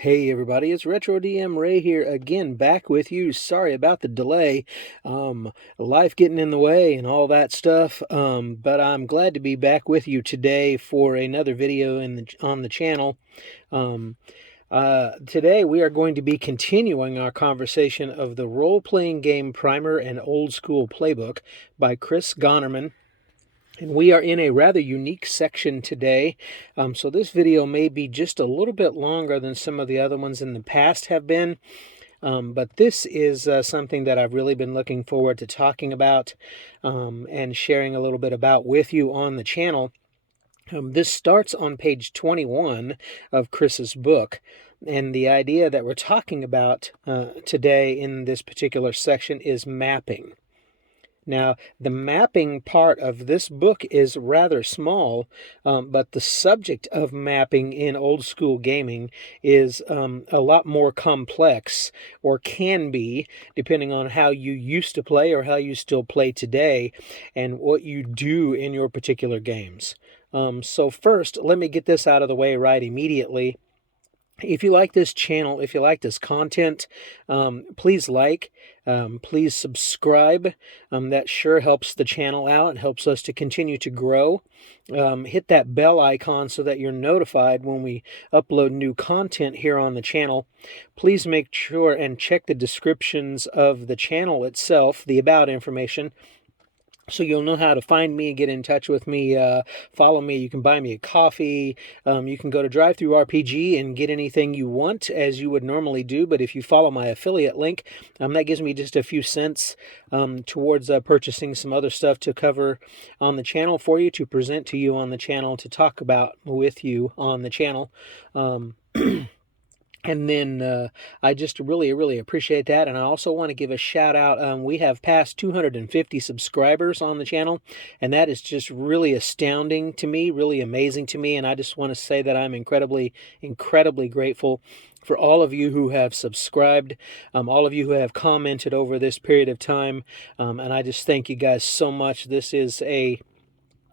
Hey everybody, it's Retro DM Ray here again, back with you. Sorry about the delay, life getting in the way and all that stuff, but I'm glad to be back with you today for another video on the channel. Today we are going to be continuing our conversation of the role-playing game Primer and Old School Playbook by Chris Gonnerman. And we are in a rather unique section today, so this video may be just a little bit longer than some of the other ones in the past have been, but this is something that I've really been looking forward to talking about and sharing a little bit about with you on the channel. This starts on page 21 of Chris's book, and the idea that we're talking about today in this particular section is mapping. Now, the mapping part of this book is rather small, but the subject of mapping in old school gaming is a lot more complex, or can be, depending on how you used to play or how you still play today, and what you do in your particular games. So first, let me get this out of the way right immediately. If you like this channel, if you like this content, please please subscribe. That sure helps the channel out and helps us to continue to grow. Hit that bell icon so that you're notified when we upload new content here on the channel. Please make sure and check the descriptions of the channel itself, the about information, so you'll know how to find me, get in touch with me, follow me. You can buy me a coffee. You can go to DriveThruRPG and get anything you want as you would normally do. But if you follow my affiliate link, that gives me just a few cents towards purchasing some other stuff to cover on the channel for you, to present to you on the channel, to talk about with you on the channel. And then I just really appreciate that. And I also want to give a shout out. We have passed 250 subscribers on the channel, and that is just really astounding to me, really amazing to me. And I just want to say that I'm incredibly grateful for all of you who have subscribed, all of you who have commented over this period of time. And I just thank you guys so much. This is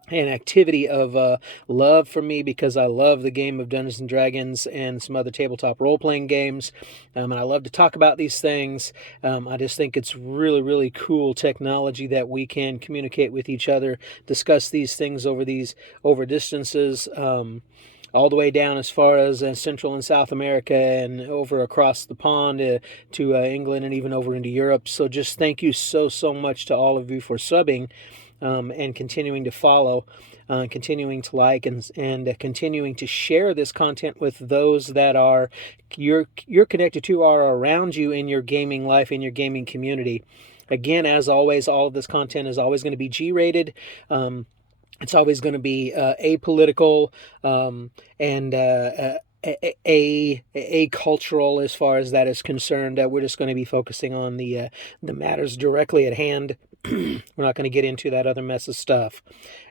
an activity of love for me, because I love the game of Dungeons and Dragons and some other tabletop role-playing games, and I love to talk about these things. I just think it's really cool technology that we can communicate with each other, discuss these things over distances, all the way down as far as Central and South America, and over across the pond to England, and even over into Europe. So just thank you so much to all of you for subbing, and continuing to follow, continuing to like, and continuing to share this content with those that are you're connected to, are around you in your gaming life, in your gaming community. Again, as always, all of this content is always going to be G-rated. It's always going to be apolitical, and cultural as far as that is concerned. We're just going to be focusing on the matters directly at hand. We're not going to get into that other mess of stuff.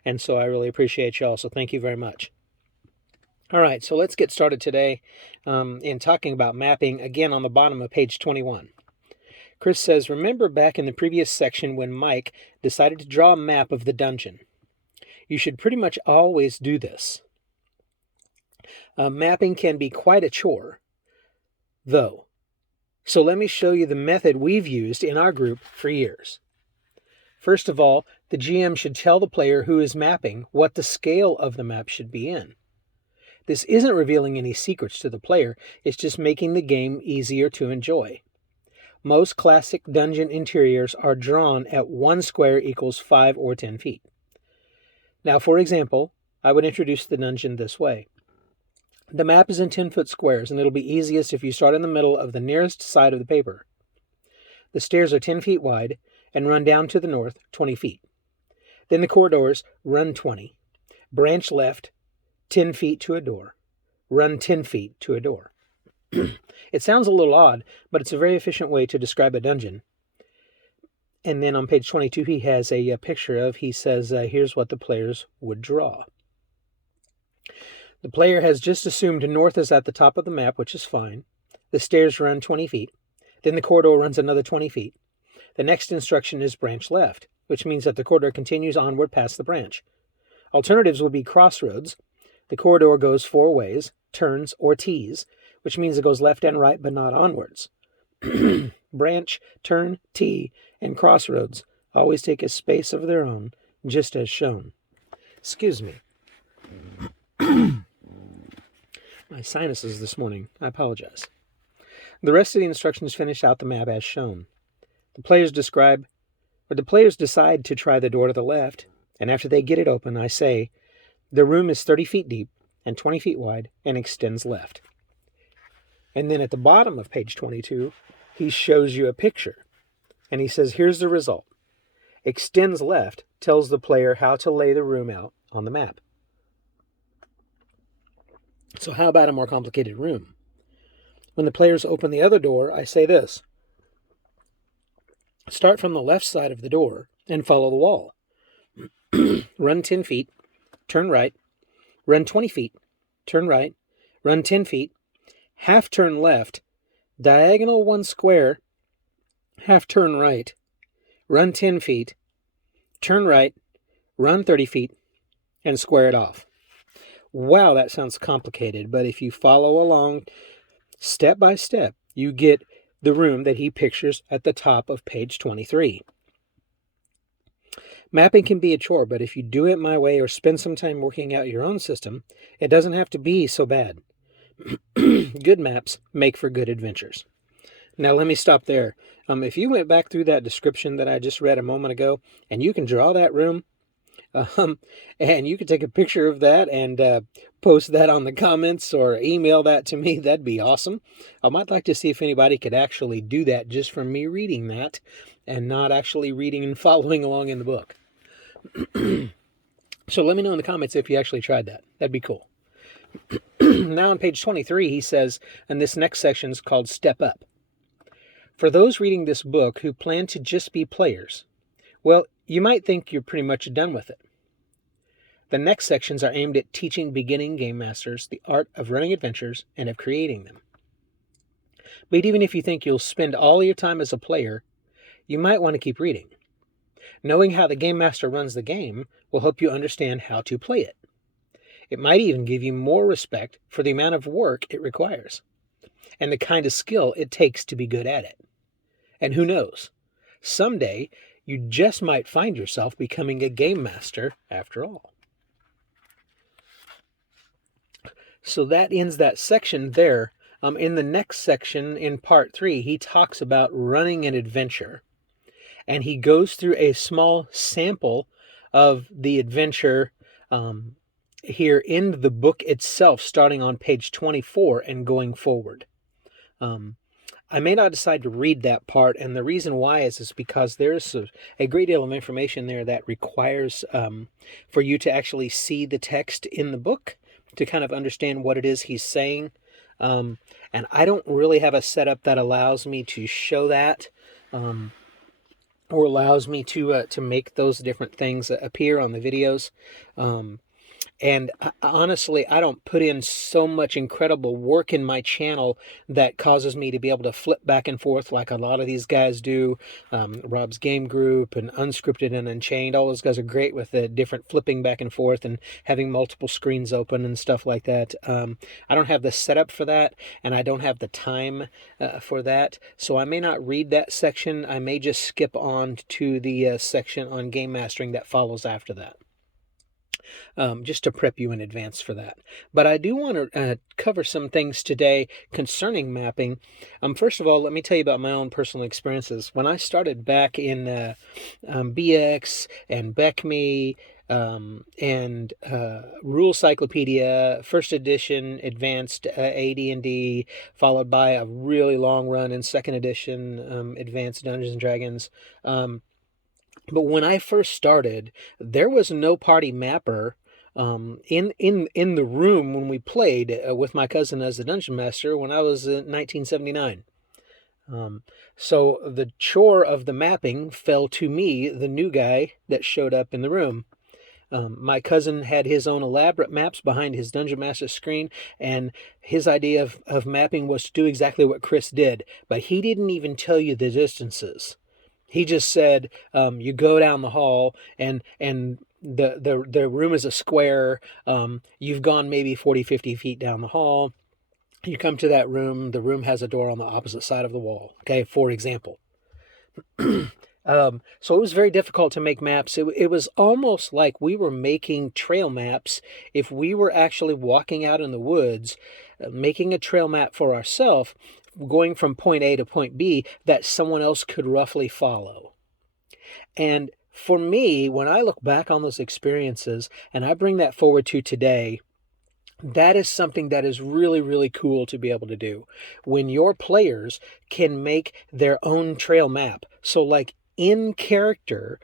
And so I really appreciate y'all. So thank you very much. All right, so let's get started today in talking about mapping, again on the bottom of page 21. Chris says, remember back in the previous section when Mike decided to draw a map of the dungeon. You should pretty much always do this. Mapping can be quite a chore, though. So let me show you the method we've used in our group for years. First of all, the GM should tell the player who is mapping what the scale of the map should be in. This isn't revealing any secrets to the player, it's just making the game easier to enjoy. Most classic dungeon interiors are drawn at 1 square equals 5 or 10 feet. Now, for example, I would introduce the dungeon this way. The map is in 10-foot squares, and it'll be easiest if you start in the middle of the nearest side of the paper. The stairs are 10 feet wide and run down to the north 20 feet. Then the corridors run 20. Branch left 10 feet to a door. Run 10 feet to a door. It sounds a little odd, but it's a very efficient way to describe a dungeon. And then on page 22, he has a picture of, he says, here's what the players would draw. The player has just assumed north is at the top of the map, which is fine. The stairs run 20 feet. Then the corridor runs another 20 feet. The next instruction is branch left, which means that the corridor continues onward past the branch. Alternatives would be crossroads. The corridor goes 4 ways, turns, or T's, which means it goes left and right but not onwards. Branch, turn, T, and crossroads always take a space of their own, just as shown. Excuse me. My sinuses this morning. I apologize. The rest of the instructions finish out the map as shown. The players decide to try the door to the left, and after they get it open, I say, the room is 30 feet deep and 20 feet wide and extends left. And then at the bottom of page 22, he shows you a picture, and he says, here's the result. Extends left tells the player how to lay the room out on the map. So how about a more complicated room? When the players open the other door, I say this. Start from the left side of the door and follow the wall. Run 10 feet, turn right, run 20 feet, turn right, run 10 feet, half turn left, diagonal 1 square, half turn right, run 10 feet, turn right, run 30 feet, and square it off. Wow, that sounds complicated, but if you follow along step by step, you get the room that he pictures at the top of page 23. Mapping can be a chore, but if you do it my way or spend some time working out your own system, it doesn't have to be so bad. Good maps make for good adventures. Now let me stop there. If you went back through that description that I just read a moment ago, and you can draw that room, and you can take a picture of that and post that on the comments or email that to me, that'd be awesome. I'd like to see if anybody could actually do that just from me reading that and not actually reading and following along in the book. So let me know in the comments if you actually tried that. That'd be cool. Now on page 23, he says, and this next section is called Step Up. For those reading this book who plan to just be players, well, you might think you're pretty much done with it. The next sections are aimed at teaching beginning game masters the art of running adventures and of creating them. But even if you think you'll spend all your time as a player, you might want to keep reading. Knowing how the game master runs the game will help you understand how to play it. It might even give you more respect for the amount of work it requires and the kind of skill it takes to be good at it. And who knows, someday you just might find yourself becoming a game master after all. So that ends that section there. In the next section, in part 3, he talks about running an adventure. And he goes through a small sample of the adventure here in the book itself, starting on page 24 and going forward. I may not decide to read that part, and the reason why is because there's a great deal of information there that requires for you to actually see the text in the book to kind of understand what it is he's saying. And I don't really have a setup that allows me to show that or allows me to make those different things appear on the videos. And honestly, I don't put in so much incredible work in my channel that causes me to be able to flip back and forth like a lot of these guys do. Rob's Game Group and Unscripted and Unchained, all those guys are great with the different flipping back and forth and having multiple screens open and stuff like that. I don't have the setup for that, and I don't have the time for that. So I may not read that section. I may just skip on to the section on game mastering that follows after that. Just to prep you in advance for that. But I do want to cover some things today concerning mapping. First of all, let me tell you about my own personal experiences. When I started back in BX and BECME and Rule Cyclopedia, first edition, advanced AD&D, followed by a really long run in second edition, advanced Dungeons and Dragons. But when I first started, there was no party mapper in the room when we played with my cousin as the dungeon master when I was in 1979. So the chore of the mapping fell to me, the new guy that showed up in the room. My cousin had his own elaborate maps behind his dungeon master screen, and his idea of mapping was to do exactly what Chris did, but he didn't even tell you the distances. He just said, you go down the hall and the room is a square. You've gone maybe 40, 50 feet down the hall. You come to that room, the room has a door on the opposite side of the wall, okay, for example. So it was very difficult to make maps. It was almost like we were making trail maps if we were actually walking out in the woods, making a trail map for ourselves, going from point A to point B that someone else could roughly follow. And for me, when I look back on those experiences and I bring that forward to today, that is something that is really, really cool to be able to do. When your players can make their own trail map. So, like in character,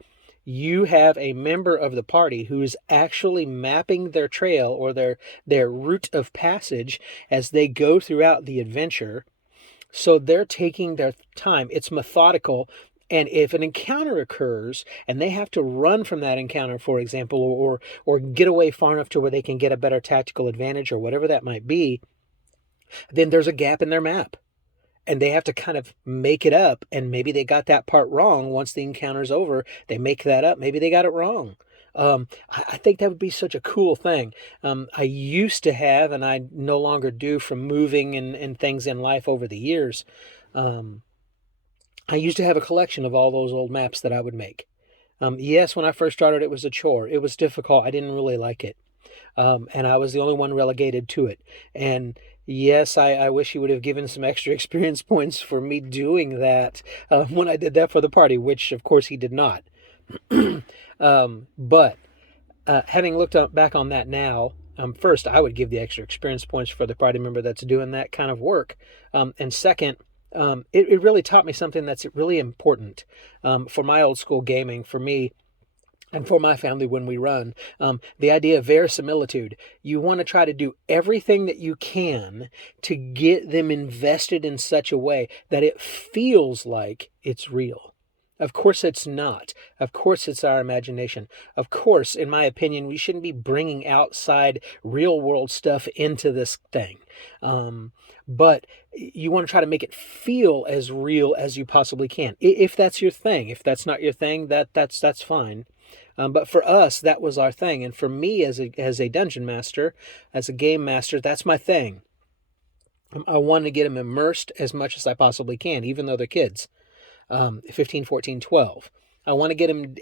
you have a member of the party who is actually mapping their trail or their route of passage as they go throughout the adventure. So they're taking their time. It's methodical. And if an encounter occurs and they have to run from that encounter, for example, or get away far enough to where they can get a better tactical advantage or whatever that might be, then there's a gap in their map. And they have to kind of make it up. And maybe they got that part wrong. Once the encounter's over, they make that up. Maybe they got it wrong. I think that would be such a cool thing. I used to have, and I no longer do from moving and things in life over the years. I used to have a collection of all those old maps that I would make. Yes, when I first started, it was a chore. It was difficult. I didn't really like it. And I was the only one relegated to it. And yes, I wish he would have given some extra experience points for me doing that when I did that for the party, which of course he did not. But having looked back on that now, first, I would give the extra experience points for the party member that's doing that kind of work. And second, it really taught me something that's really important for my old school gaming, for me, and for my family when we run. The idea of verisimilitude. You want to try to do everything that you can to get them invested in such a way that it feels like it's real. Of course it's not. Of course it's our imagination. Of course, in my opinion, we shouldn't be bringing outside real world stuff into this thing. But you want to try to make it feel as real as you possibly can. If that's your thing. If that's not your thing, that's fine. But for us, that was our thing. And for me as a dungeon master, as a game master, that's my thing. I want to get them immersed as much as I possibly can, even though they're kids. 15, 14, 12. I want to get them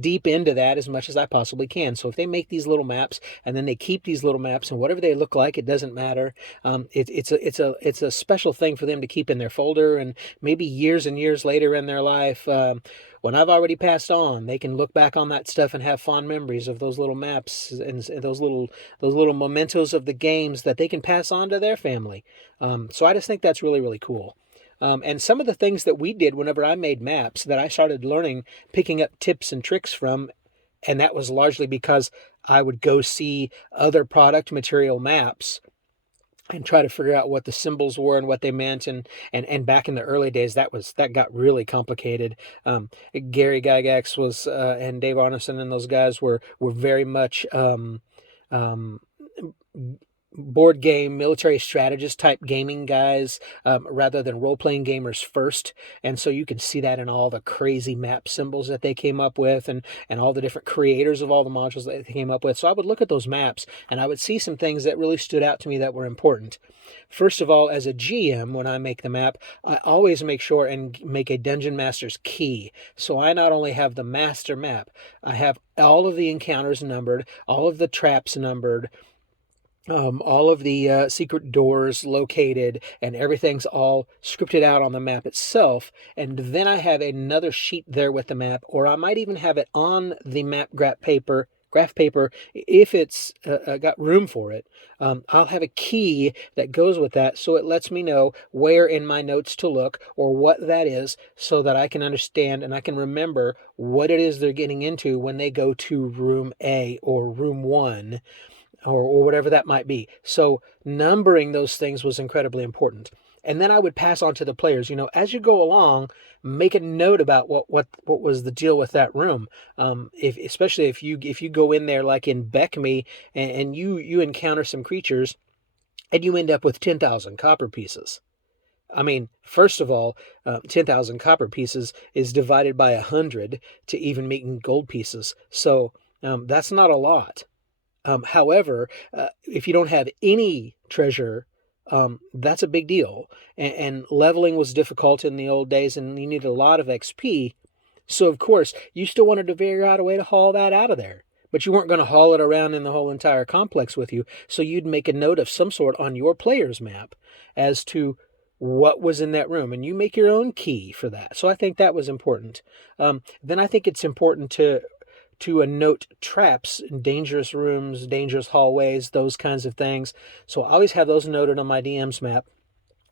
deep into that as much as I possibly can. So if they make these little maps and then they keep these little maps and whatever they look like, it doesn't matter. It's a special thing for them to keep in their folder, and maybe years and years later in their life, when I've already passed on, they can look back on that stuff and have fond memories of those little maps and those little mementos of the games that they can pass on to their family. So I just think that's really, really cool. And some of the things that we did whenever I made maps that I started learning, picking up tips and tricks from, and that was largely because I would go see other product material maps and try to figure out what the symbols were and what they meant. And back in the early days, that got really complicated. Gary Gygax was and Dave Arneson and those guys were very much board game, military strategist type gaming guys, rather than role-playing gamers first. And so you can see that in all the crazy map symbols that they came up with, and all the different creators of all the modules that they came up with. So I would look at those maps and I would see some things that really stood out to me that were important. First of all, as a GM, when I make the map, I always make sure and make a Dungeon Master's key. So I not only have the master map, I have all of the encounters numbered, all of the traps numbered, all of the secret doors located, and everything's all scripted out on the map itself. And then I have another sheet there with the map, or I might even have it on the map graph paper if it's got room for it. I'll have a key that goes with that, so it lets me know where in my notes to look or what that is, so that I can understand and I can remember what it is they're getting into when they go to room A or room 1. Or whatever that might be. So numbering those things was incredibly important. And then I would pass on to the players, as you go along, make a note about what was the deal with that room. Especially if you go in there like in Beckme and you encounter some creatures and you end up with 10,000 copper pieces. I mean, first of all, 10,000 copper pieces is divided by 100 to even make gold pieces. So that's not a lot. However, if you don't have any treasure that's a big deal. And leveling was difficult in the old days, and you needed a lot of XP. So, of course, you still wanted to figure out a way to haul that out of there. But you weren't going to haul it around in the whole entire complex with you. So you'd make a note of some sort on your player's map as to what was in that room. And you make your own key for that. So I think that was important. Then I think it's important to note traps in dangerous rooms, dangerous hallways, those kinds of things. So I always have those noted on my DM's map.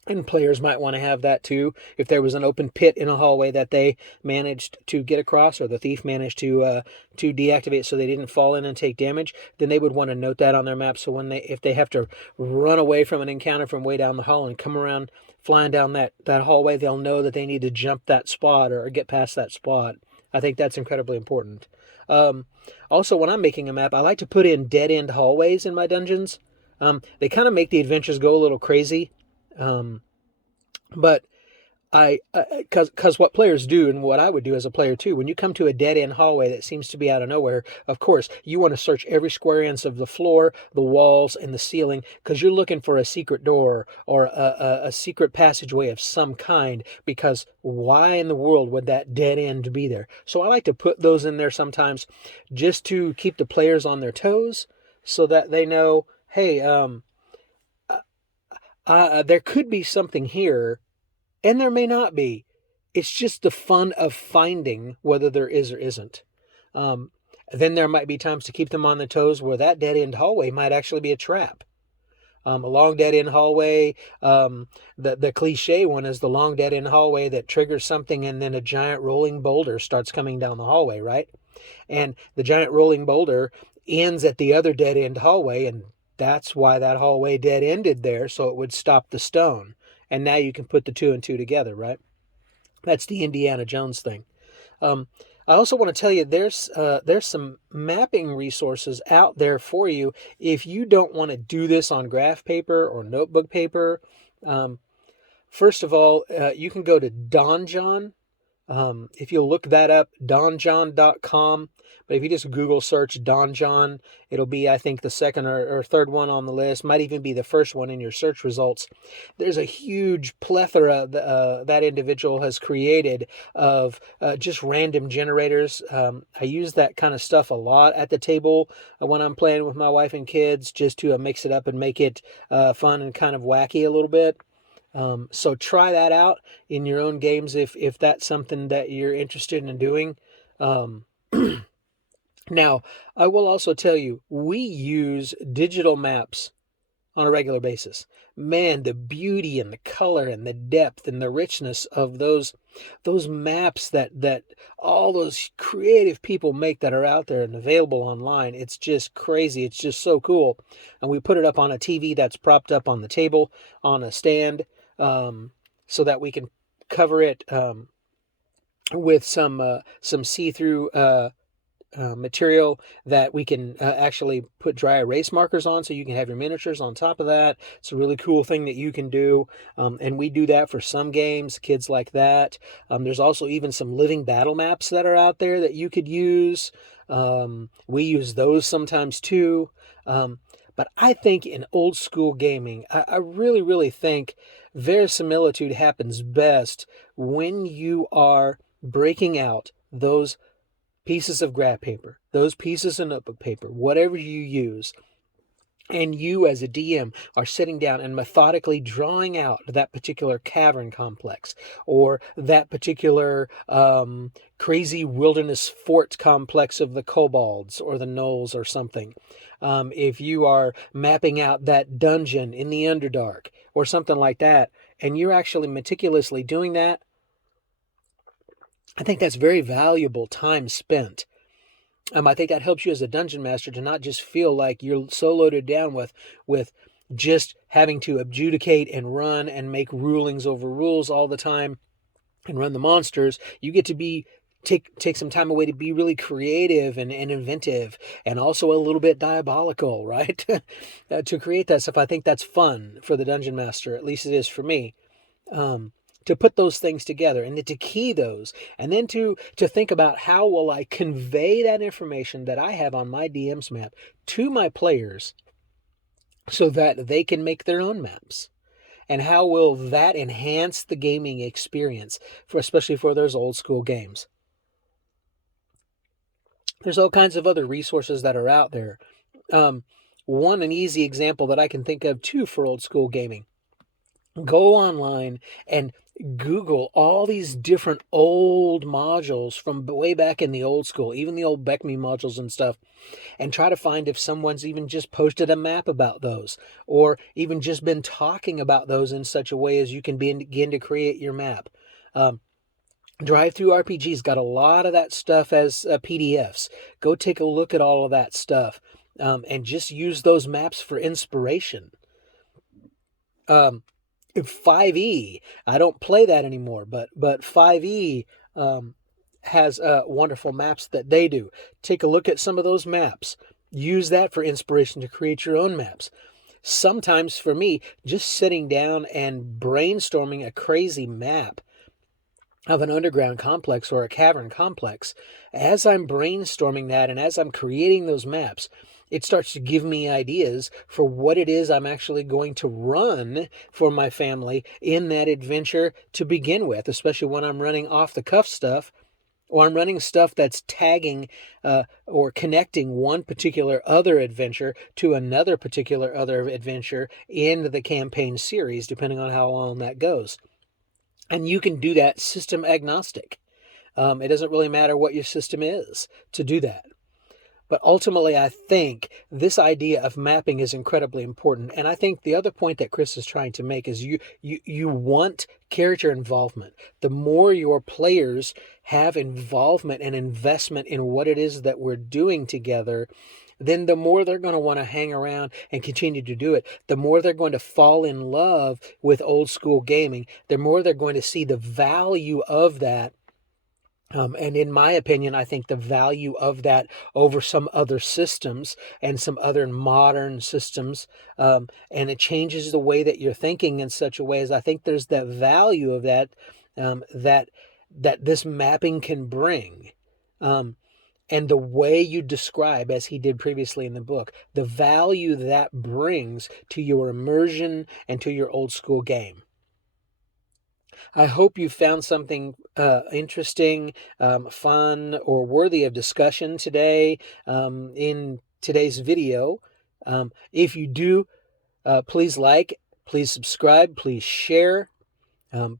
And players might want to have that too. If there was an open pit in a hallway that they managed to get across, or the thief managed to deactivate so they didn't fall in and take damage, then they would want to note that on their map. So if they have to run away from an encounter from way down the hall and come around flying down that hallway, they'll know that they need to jump that spot or get past that spot. I think that's incredibly important. Also, when I'm making a map, I like to put in dead-end hallways in my dungeons. They kind of make the adventures go a little crazy. But because what players do, and what I would do as a player too, when you come to a dead end hallway that seems to be out of nowhere, of course, you want to search every square inch of the floor, the walls, and the ceiling, because you're looking for a secret door or a secret passageway of some kind, because why in the world would that dead end be there? So I like to put those in there sometimes just to keep the players on their toes so that they know, hey, there could be something here, and there may not be. It's just the fun of finding whether there is or isn't. Then there might be times to keep them on their toes where that dead-end hallway might actually be a trap. A long dead-end hallway, the cliche one is the long dead-end hallway that triggers something and then a giant rolling boulder starts coming down the hallway, right? And the giant rolling boulder ends at the other dead-end hallway, and that's why that hallway dead-ended there, so it would stop the stone. And now you can put the two and two together, right? That's the Indiana Jones thing. I also want to tell you there's some mapping resources out there for you if you don't want to do this on graph paper or notebook paper. First of all, you can go to Donjon. If you look that up, donjon.com. But if you just Google search Donjon, it'll be, I think, the second or third one on the list. Might even be the first one in your search results. There's a huge plethora that individual has created of just random generators. I use that kind of stuff a lot at the table when I'm playing with my wife and kids, just to mix it up and make it fun and kind of wacky a little bit. So try that out in your own games if that's something that you're interested in doing. Now, I will also tell you, we use digital maps on a regular basis. Man, the beauty and the color and the depth and the richness of those maps that all those creative people make that are out there and available online, it's just crazy. It's just so cool. And we put it up on a TV that's propped up on the table on a stand, so that we can cover it with some see-through material that we can actually put dry erase markers on, so you can have your miniatures on top of that. It's a really cool thing that you can do, and we do that for some games. Kids like that. There's also even some living battle maps that are out there that you could use. We use those sometimes too. But I think in old school gaming, I really, really think verisimilitude happens best when you are breaking out those pieces of graph paper, those pieces of notebook paper, whatever you use, and you as a DM are sitting down and methodically drawing out that particular cavern complex or that particular crazy wilderness fort complex of the kobolds or the gnolls or something. If you are mapping out that dungeon in the Underdark or something like that, and you're actually meticulously doing that, I think that's very valuable time spent. I think that helps you as a dungeon master to not just feel like you're so loaded down with just having to adjudicate and run and make rulings over rules all the time and run the monsters. You get to take some time away to be really creative and inventive and also a little bit diabolical, right? To create that stuff. I think that's fun for the dungeon master, at least it is for me. To put those things together and then to key those, and then to think about how will I convey that information that I have on my DM's map to my players so that they can make their own maps. And how will that enhance the gaming experience, especially for those old school games? There's all kinds of other resources that are out there. An easy example that I can think of too for old school gaming. Go online and Google all these different old modules from way back in the old school, even the old BECME modules and stuff, and try to find if someone's even just posted a map about those, or even just been talking about those in such a way as you can begin to create your map. Drive-through RPG's got a lot of that stuff as PDFs. Go take a look at all of that stuff, and just use those maps for inspiration. 5e, I don't play that anymore, but 5e has wonderful maps that they do. Take a look at some of those maps. Use that for inspiration to create your own maps. Sometimes for me, just sitting down and brainstorming a crazy map of an underground complex or a cavern complex, as I'm brainstorming that and as I'm creating those maps, it starts to give me ideas for what it is I'm actually going to run for my family in that adventure to begin with, especially when I'm running off the cuff stuff, or I'm running stuff that's tagging or connecting one particular other adventure to another particular other adventure in the campaign series, depending on how long that goes. And you can do that system agnostic. It doesn't really matter what your system is to do that. But ultimately, I think this idea of mapping is incredibly important. And I think the other point that Chris is trying to make is you want character involvement. The more your players have involvement and investment in what it is that we're doing together, then the more they're going to want to hang around and continue to do it. The more they're going to fall in love with old school gaming. The more they're going to see the value of that. And in my opinion, I think the value of that over some other systems and some other modern systems, and it changes the way that you're thinking in such a way as I think there's that value of that, that this mapping can bring. And the way you describe, as he did previously in the book, the value that brings to your immersion and to your old school game. I hope you found something interesting, fun, or worthy of discussion today in today's video. If you do, please like, please subscribe, please share.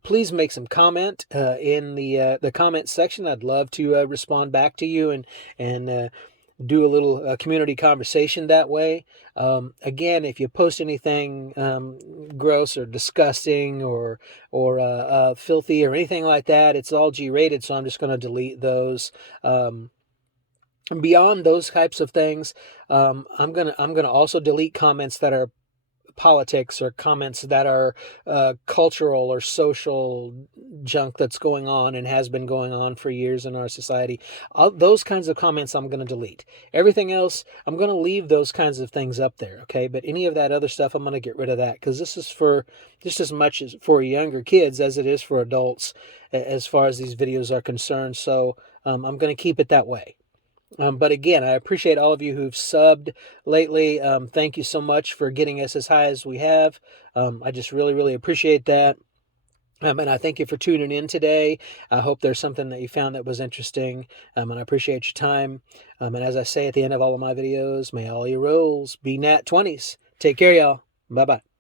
Please make some comment in the comment section. I'd love to respond back to you and do a little community conversation that way. Again, if you post anything gross or disgusting or filthy or anything like that, it's all G-rated, so I'm just going to delete those. Beyond those types of things, I'm gonna also delete comments that are politics or comments that are cultural or social junk that's going on and has been going on for years in our society. Those kinds of comments I'm going to delete. Everything else, I'm going to leave those kinds of things up there, okay? But any of that other stuff, I'm going to get rid of that because this is for just as much as for younger kids as it is for adults as far as these videos are concerned. So I'm going to keep it that way. But again, I appreciate all of you who've subbed lately. Thank you so much for getting us as high as we have. I just really, really appreciate that. And I thank you for tuning in today. I hope there's something that you found that was interesting. And I appreciate your time. And as I say at the end of all of my videos, may all your rolls be nat 20s. Take care, y'all. Bye-bye.